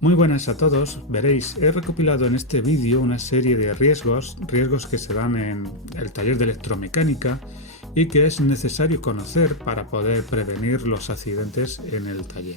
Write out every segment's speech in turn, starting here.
Muy buenas a todos. Veréis, he recopilado en este vídeo una serie de riesgos que se dan en el taller de electromecánica y que es necesario conocer para poder prevenir los accidentes en el taller.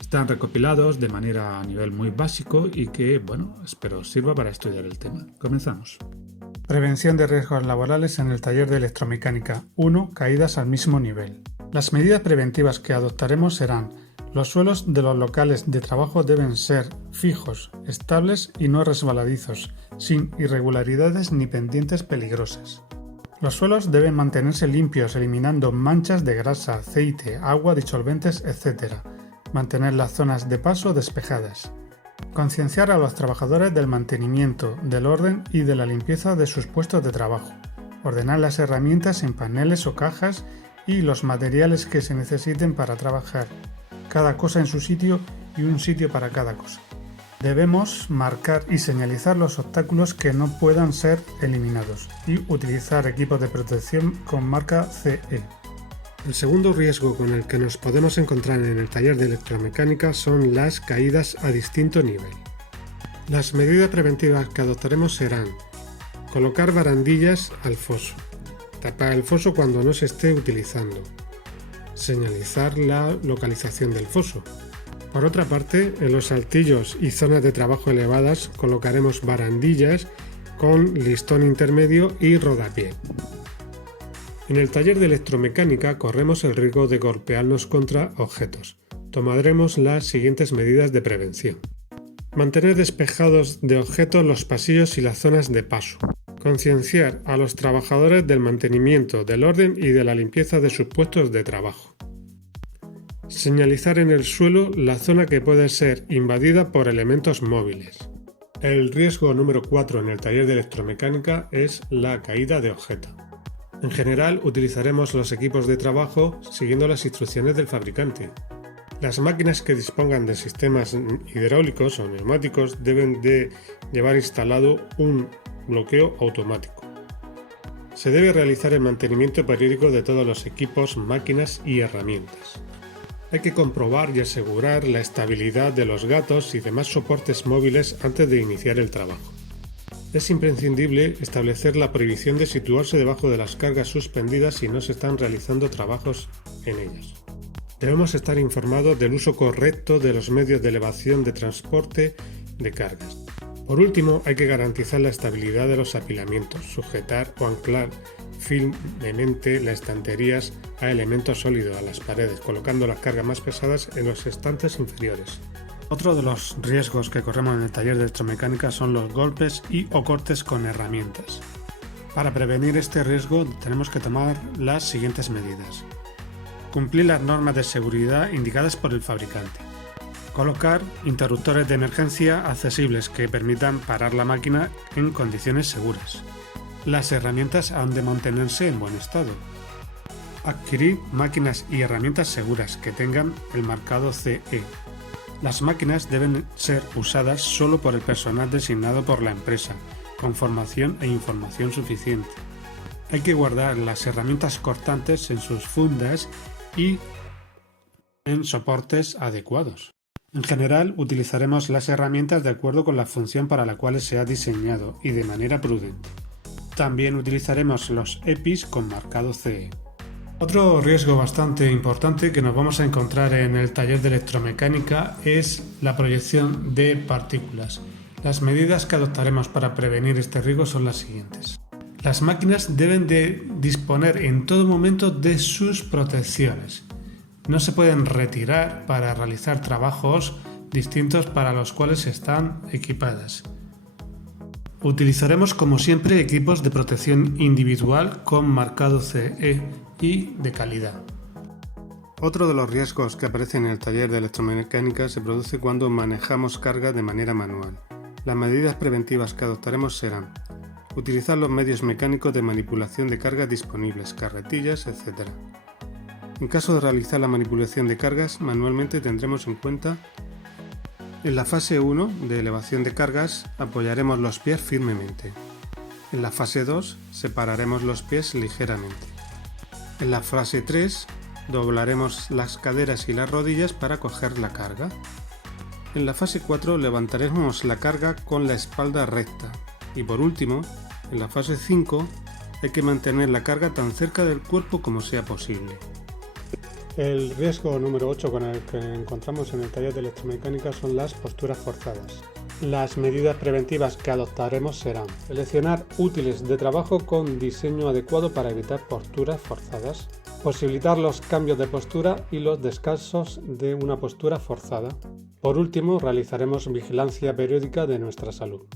Están recopilados de manera a nivel muy básico y que, espero os sirva para estudiar el tema. Comenzamos. Prevención de riesgos laborales en el taller de electromecánica. 1. Caídas al mismo nivel. Las medidas preventivas que adoptaremos serán: los suelos de los locales de trabajo deben ser fijos, estables y no resbaladizos, sin irregularidades ni pendientes peligrosas. Los suelos deben mantenerse limpios, eliminando manchas de grasa, aceite, agua, disolventes, etc. Mantener las zonas de paso despejadas. Concienciar a los trabajadores del mantenimiento, del orden y de la limpieza de sus puestos de trabajo. Ordenar las herramientas en paneles o cajas y los materiales que se necesiten para trabajar. Cada cosa en su sitio y un sitio para cada cosa. Debemos marcar y señalizar los obstáculos que no puedan ser eliminados y utilizar equipos de protección con marca CE. El segundo riesgo con el que nos podemos encontrar en el taller de electromecánica son las caídas a distinto nivel. Las medidas preventivas que adoptaremos serán: colocar barandillas al foso, tapar el foso cuando no se esté utilizando, señalizar la localización del foso. Por otra parte, en los altillos y zonas de trabajo elevadas colocaremos barandillas con listón intermedio y rodapié. En el taller de electromecánica corremos el riesgo de golpearnos contra objetos. Tomaremos las siguientes medidas de prevención: mantener despejados de objetos los pasillos y las zonas de paso. Concienciar a los trabajadores del mantenimiento, del orden y de la limpieza de sus puestos de trabajo. Señalizar en el suelo la zona que puede ser invadida por elementos móviles. El riesgo número 4 en el taller de electromecánica es la caída de objeto. En general, utilizaremos los equipos de trabajo siguiendo las instrucciones del fabricante. Las máquinas que dispongan de sistemas hidráulicos o neumáticos deben de llevar instalado un bloqueo automático. Se debe realizar el mantenimiento periódico de todos los equipos, máquinas y herramientas. Hay que comprobar y asegurar la estabilidad de los gatos y demás soportes móviles antes de iniciar el trabajo. Es imprescindible establecer la prohibición de situarse debajo de las cargas suspendidas si no se están realizando trabajos en ellas. Debemos estar informados del uso correcto de los medios de elevación de transporte de cargas. Por último, hay que garantizar la estabilidad de los apilamientos, sujetar o anclar firmemente las estanterías a elementos sólidos, a las paredes, colocando las cargas más pesadas en los estantes inferiores. Otro de los riesgos que corremos en el taller de electromecánica son los golpes o cortes con herramientas. Para prevenir este riesgo tenemos que tomar las siguientes medidas: cumplir las normas de seguridad indicadas por el fabricante. Colocar interruptores de emergencia accesibles que permitan parar la máquina en condiciones seguras. Las herramientas han de mantenerse en buen estado. Adquirir máquinas y herramientas seguras que tengan el marcado CE. Las máquinas deben ser usadas solo por el personal designado por la empresa, con formación e información suficiente. Hay que guardar las herramientas cortantes en sus fundas y en soportes adecuados. En general, utilizaremos las herramientas de acuerdo con la función para la cual se ha diseñado y de manera prudente. También utilizaremos los EPIs con marcado CE. Otro riesgo bastante importante que nos vamos a encontrar en el taller de electromecánica es la proyección de partículas. Las medidas que adoptaremos para prevenir este riesgo son las siguientes. Las máquinas deben de disponer en todo momento de sus protecciones. No se pueden retirar para realizar trabajos distintos para los cuales están equipadas. Utilizaremos como siempre equipos de protección individual con marcado CE y de calidad. Otro de los riesgos que aparecen en el taller de electromecánica se produce cuando manejamos carga de manera manual. Las medidas preventivas que adoptaremos serán: utilizar los medios mecánicos de manipulación de cargas disponibles, carretillas, etc. En caso de realizar la manipulación de cargas manualmente tendremos en cuenta: en la fase 1 de elevación de cargas apoyaremos los pies firmemente. En la fase 2 separaremos los pies ligeramente. En la fase 3 doblaremos las caderas y las rodillas para coger la carga. En la fase 4 levantaremos la carga con la espalda recta. Y por último, en la fase 5 hay que mantener la carga tan cerca del cuerpo como sea posible. El riesgo número 8 con el que encontramos en el taller de electromecánica son las posturas forzadas. Las medidas preventivas que adoptaremos serán seleccionar útiles de trabajo con diseño adecuado para evitar posturas forzadas, posibilitar los cambios de postura y los descansos de una postura forzada. Por último, realizaremos vigilancia periódica de nuestra salud.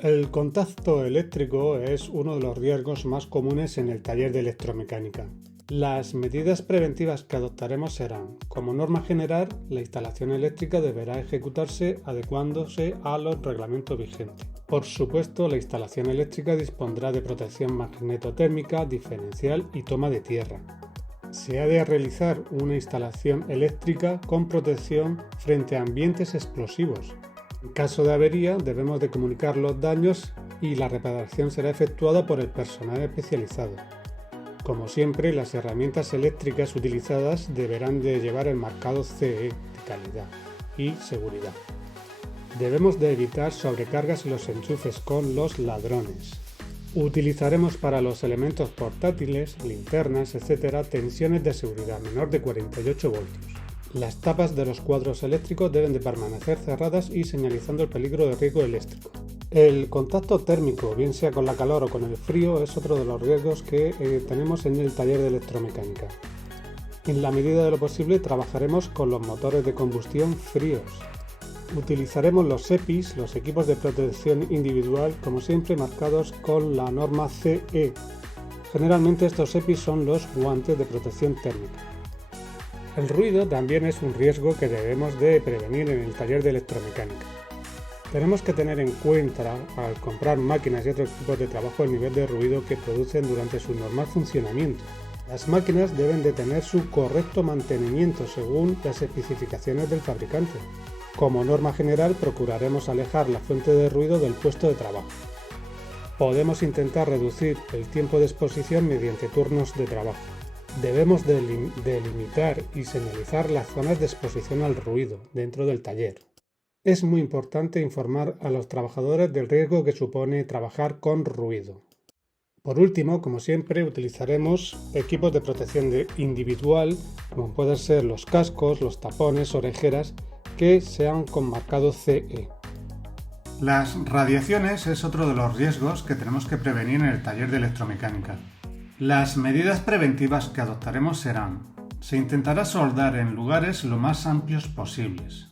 El contacto eléctrico es uno de los riesgos más comunes en el taller de electromecánica. Las medidas preventivas que adoptaremos serán, como norma general, la instalación eléctrica deberá ejecutarse adecuándose a los reglamentos vigentes. Por supuesto, la instalación eléctrica dispondrá de protección magnetotérmica, diferencial y toma de tierra. Se ha de realizar una instalación eléctrica con protección frente a ambientes explosivos. En caso de avería, debemos de comunicar los daños y la reparación será efectuada por el personal especializado. Como siempre, las herramientas eléctricas utilizadas deberán de llevar el marcado CE de calidad y seguridad. Debemos de evitar sobrecargas en los enchufes con los ladrones. Utilizaremos para los elementos portátiles, linternas, etc. tensiones de seguridad menor de 48 voltios. Las tapas de los cuadros eléctricos deben de permanecer cerradas y señalizando el peligro de riesgo eléctrico. El contacto térmico, bien sea con la calor o con el frío, es otro de los riesgos que tenemos en el taller de electromecánica. En la medida de lo posible trabajaremos con los motores de combustión fríos. Utilizaremos los EPIs, los equipos de protección individual, como siempre marcados con la norma CE. Generalmente estos EPIs son los guantes de protección térmica. El ruido también es un riesgo que debemos de prevenir en el taller de electromecánica. Tenemos que tener en cuenta al comprar máquinas y otros equipos de trabajo el nivel de ruido que producen durante su normal funcionamiento. Las máquinas deben de tener su correcto mantenimiento según las especificaciones del fabricante. Como norma general, procuraremos alejar la fuente de ruido del puesto de trabajo. Podemos intentar reducir el tiempo de exposición mediante turnos de trabajo. Debemos delimitar y señalizar las zonas de exposición al ruido dentro del taller. Es muy importante informar a los trabajadores del riesgo que supone trabajar con ruido. Por último, como siempre, utilizaremos equipos de protección individual, como pueden ser los cascos, los tapones, orejeras, que sean con marcado CE. Las radiaciones es otro de los riesgos que tenemos que prevenir en el taller de electromecánica. Las medidas preventivas que adoptaremos serán: se intentará soldar en lugares lo más amplios posibles.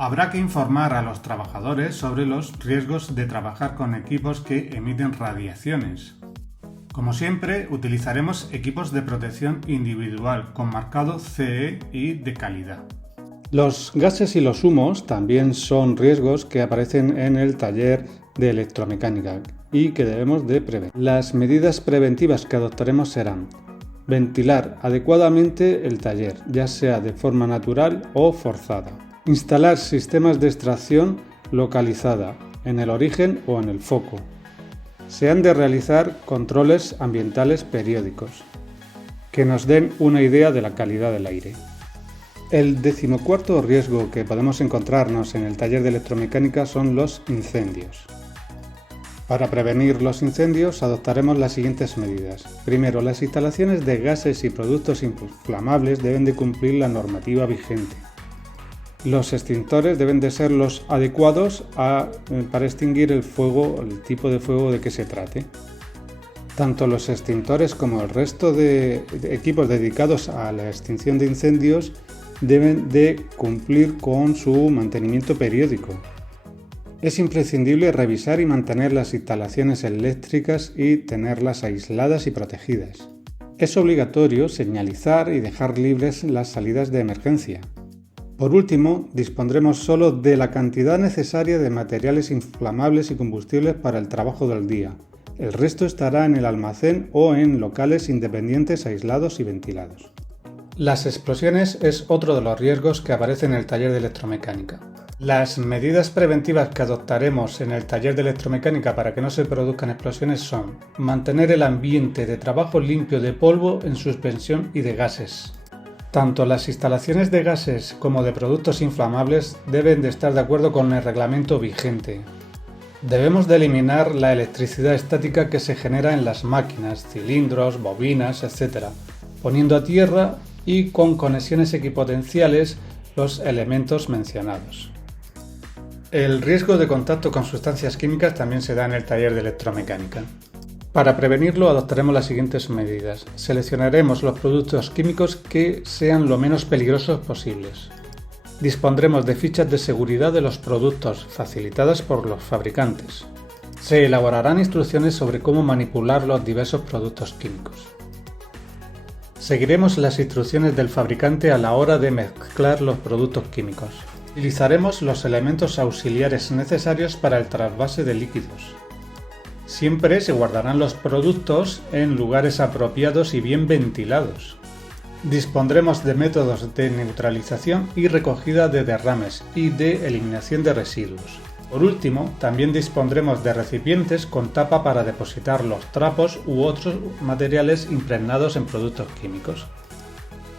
Habrá que informar a los trabajadores sobre los riesgos de trabajar con equipos que emiten radiaciones. Como siempre, utilizaremos equipos de protección individual con marcado CE y de calidad. Los gases y los humos también son riesgos que aparecen en el taller de electromecánica y que debemos de prever. Las medidas preventivas que adoptaremos serán: ventilar adecuadamente el taller, ya sea de forma natural o forzada. Instalar sistemas de extracción localizada en el origen o en el foco. Se han de realizar controles ambientales periódicos que nos den una idea de la calidad del aire. El 14º riesgo que podemos encontrarnos en el taller de electromecánica son los incendios. Para prevenir los incendios adoptaremos las siguientes medidas. Primero, las instalaciones de gases y productos inflamables deben de cumplir la normativa vigente. Los extintores deben de ser los adecuados para extinguir el fuego, el tipo de fuego de que se trate. Tanto los extintores como el resto de equipos dedicados a la extinción de incendios deben de cumplir con su mantenimiento periódico. Es imprescindible revisar y mantener las instalaciones eléctricas y tenerlas aisladas y protegidas. Es obligatorio señalizar y dejar libres las salidas de emergencia. Por último, dispondremos solo de la cantidad necesaria de materiales inflamables y combustibles para el trabajo del día. El resto estará en el almacén o en locales independientes aislados y ventilados. Las explosiones es otro de los riesgos que aparece en el taller de electromecánica. Las medidas preventivas que adoptaremos en el taller de electromecánica para que no se produzcan explosiones son: mantener el ambiente de trabajo limpio de polvo en suspensión y de gases. Tanto las instalaciones de gases como de productos inflamables deben de estar de acuerdo con el reglamento vigente. Debemos de eliminar la electricidad estática que se genera en las máquinas, cilindros, bobinas, etc., poniendo a tierra y con conexiones equipotenciales los elementos mencionados. El riesgo de contacto con sustancias químicas también se da en el taller de electromecánica. Para prevenirlo adoptaremos las siguientes medidas. Seleccionaremos los productos químicos que sean lo menos peligrosos posibles. Dispondremos de fichas de seguridad de los productos facilitadas por los fabricantes. Se elaborarán instrucciones sobre cómo manipular los diversos productos químicos. Seguiremos las instrucciones del fabricante a la hora de mezclar los productos químicos. Utilizaremos los elementos auxiliares necesarios para el trasvase de líquidos. Siempre se guardarán los productos en lugares apropiados y bien ventilados. Dispondremos de métodos de neutralización y recogida de derrames y de eliminación de residuos. Por último, también dispondremos de recipientes con tapa para depositar los trapos u otros materiales impregnados en productos químicos.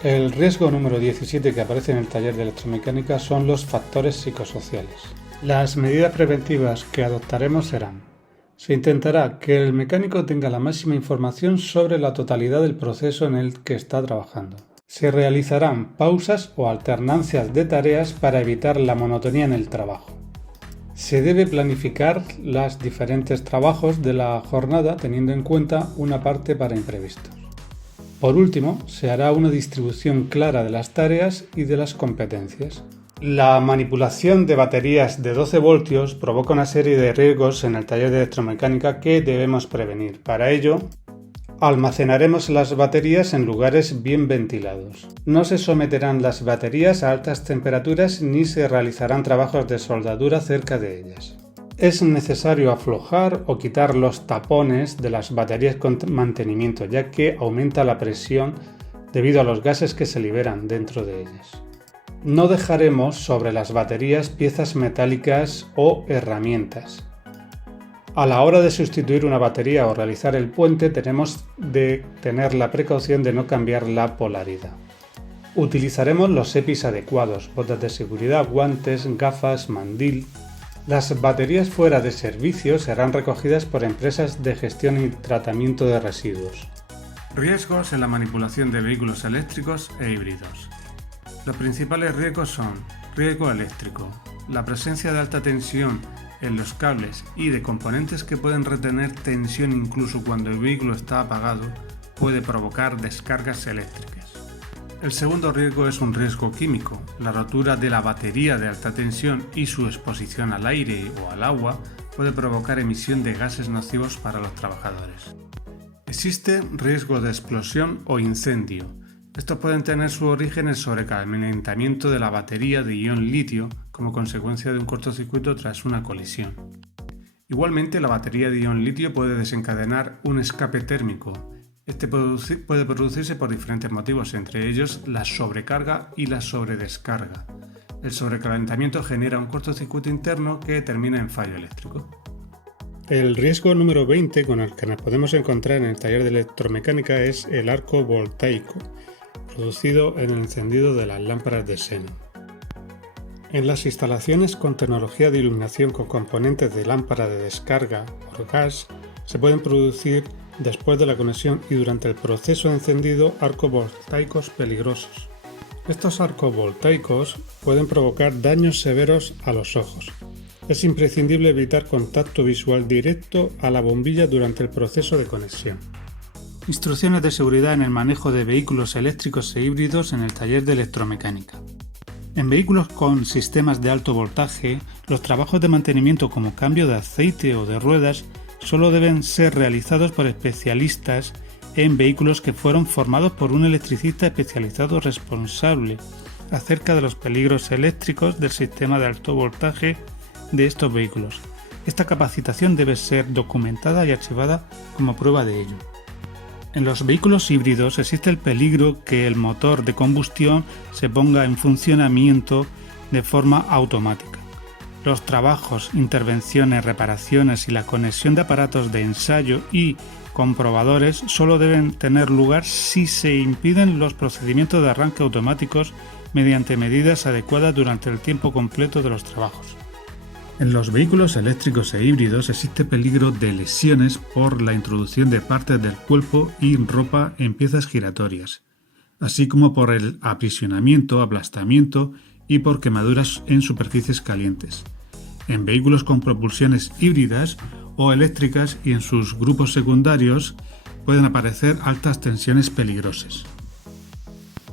El riesgo número 17 que aparece en el taller de electromecánica son los factores psicosociales. Las medidas preventivas que adoptaremos serán: se intentará que el mecánico tenga la máxima información sobre la totalidad del proceso en el que está trabajando. Se realizarán pausas o alternancias de tareas para evitar la monotonía en el trabajo. Se debe planificar los diferentes trabajos de la jornada teniendo en cuenta una parte para imprevistos. Por último, se hará una distribución clara de las tareas y de las competencias. La manipulación de baterías de 12 voltios provoca una serie de riesgos en el taller de electromecánica que debemos prevenir. Para ello, almacenaremos las baterías en lugares bien ventilados. No se someterán las baterías a altas temperaturas ni se realizarán trabajos de soldadura cerca de ellas. Es necesario aflojar o quitar los tapones de las baterías con mantenimiento, ya que aumenta la presión debido a los gases que se liberan dentro de ellas. No dejaremos sobre las baterías piezas metálicas o herramientas. A la hora de sustituir una batería o realizar el puente tenemos de tener la precaución de no cambiar la polaridad. Utilizaremos los EPIs adecuados, botas de seguridad, guantes, gafas, mandil. Las baterías fuera de servicio serán recogidas por empresas de gestión y tratamiento de residuos. Riesgos en la manipulación de vehículos eléctricos e híbridos. Los principales riesgos son: riesgo eléctrico, la presencia de alta tensión en los cables y de componentes que pueden retener tensión incluso cuando el vehículo está apagado, puede provocar descargas eléctricas. El segundo riesgo es un riesgo químico. La rotura de la batería de alta tensión y su exposición al aire o al agua puede provocar emisión de gases nocivos para los trabajadores. Existe riesgo de explosión o incendio. Estos pueden tener su origen en el sobrecalentamiento de la batería de ion litio como consecuencia de un cortocircuito tras una colisión. Igualmente, la batería de ion litio puede desencadenar un escape térmico. Este puede producirse por diferentes motivos, entre ellos la sobrecarga y la sobredescarga. El sobrecalentamiento genera un cortocircuito interno que termina en fallo eléctrico. El riesgo número 20 con el que nos podemos encontrar en el taller de electromecánica es el arco voltaico, producido en el encendido de las lámparas de xenón. En las instalaciones con tecnología de iluminación con componentes de lámpara de descarga por gas se pueden producir después de la conexión y durante el proceso de encendido arcos voltaicos peligrosos. Estos arcos voltaicos pueden provocar daños severos a los ojos. Es imprescindible evitar contacto visual directo a la bombilla durante el proceso de conexión. Instrucciones de seguridad en el manejo de vehículos eléctricos e híbridos en el taller de electromecánica. En vehículos con sistemas de alto voltaje, los trabajos de mantenimiento como cambio de aceite o de ruedas solo deben ser realizados por especialistas en vehículos que fueron formados por un electricista especializado responsable acerca de los peligros eléctricos del sistema de alto voltaje de estos vehículos. Esta capacitación debe ser documentada y archivada como prueba de ello. En los vehículos híbridos existe el peligro que el motor de combustión se ponga en funcionamiento de forma automática. Los trabajos, intervenciones, reparaciones y la conexión de aparatos de ensayo y comprobadores solo deben tener lugar si se impiden los procedimientos de arranque automáticos mediante medidas adecuadas durante el tiempo completo de los trabajos. En los vehículos eléctricos e híbridos existe peligro de lesiones por la introducción de partes del cuerpo y ropa en piezas giratorias, así como por el aprisionamiento, aplastamiento y por quemaduras en superficies calientes. En vehículos con propulsiones híbridas o eléctricas y en sus grupos secundarios pueden aparecer altas tensiones peligrosas.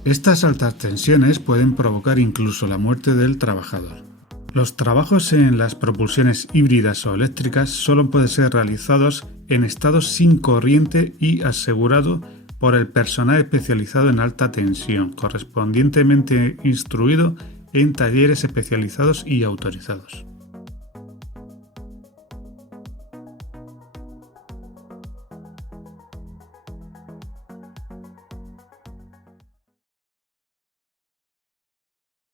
Estas altas tensiones pueden provocar incluso la muerte del trabajador. Los trabajos en las propulsiones híbridas o eléctricas solo pueden ser realizados en estado sin corriente y asegurado por el personal especializado en alta tensión, correspondientemente instruido en talleres especializados y autorizados.